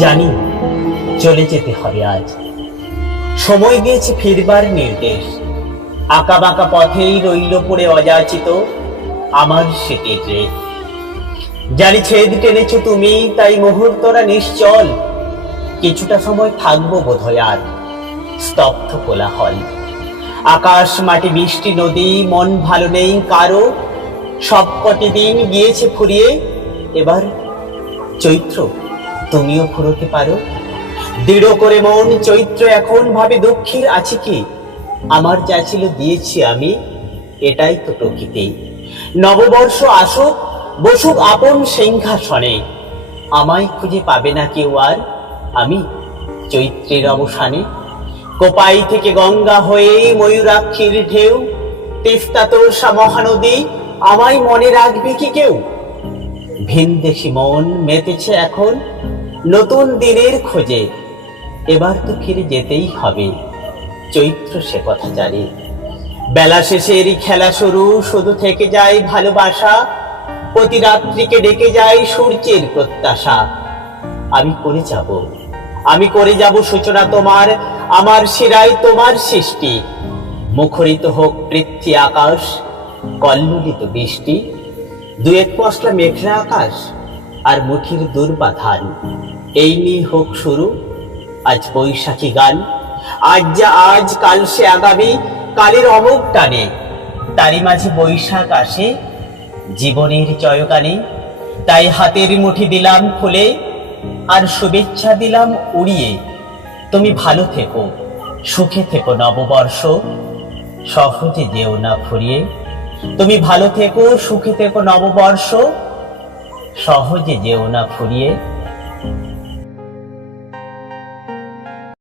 জানি চলে যেতে হবে আজ, সময় দিয়েছে ফিরবার নির্দেশ। আঁকা বাঁকা পথেই রইল পড়ে অযাচিত আমার স্মৃতির ড্রেস। জানি ছেদ টেনেছ তুমি, তাই মুহূর্তরা নিশ্চল। কিছুটা সময় থাকবো বোধহয় আর, স্তব্ধ কোলাহল। আকাশ মাটি বৃষ্টি নদী, মন ভালো নেই কারো, সবকটি দিন গিয়েছে ফুরিয়ে। এবার চৈত্র তুমিও ফুরোতে পারো। দৃঢ় করে মন চৈত্র এখন ভাবে দুঃখের আছে কি, আমার যা ছিল দিয়েছি আমি, এটাই তো প্রকৃতি। নববর্ষ আসুক বসুক আপন সিংহাসনে, আমায় খুঁজে পাবে না কেউ আর, আমি চৈত্রের অবসানে। কোপাই থেকে গঙ্গা হয়ে ময়ূরাক্ষীর ঢেউ, তিস্তা তোর্ষা মহানদী, আমায় মনে রাখবে কি কেউ? ভিনদেশি মন মেতেছে এখন নতুন দিনের খোঁজে, এবার তো ফিরে যেতেই হবে, চৈত্র সে কথা জানি। বেলা শেষের খেলা শুরু, শুধু থেকে যায় ভালোবাসা, প্রতি রাত্রিকে ডেকে যায় সূর্যের প্রত্যাশা। আমি করে যাব সূচনা তোমার, আমার শিরায় তোমার সৃষ্টি। মুখরিত হোক পৃথ্বী আকাশ, কল্লোলিত বৃষ্টি, দু এক পশলা মেঘলা আকাশ আর মুঠির দুর্বাধান, এই নিয়ে হোক শুরু আজ বৈশাখী গান। আজ যা আজ, কাল সে আগামী, কালের অমোঘ টানে, তারই মাঝে বৈশাখ আসে জীবনের জয়গানে। তাই হাতের মুঠি দিলাম খুলে, আর শুভেচ্ছা দিলাম উড়িয়ে। তুমি ভালো থেকো, সুখে থেকো নববর্ষ, সহজে যেও না ফুরিয়ে। তুমি ভালো থেকো, সুখে থেকো নববর্ষ, সহজে যেও না ফুরিয়ে।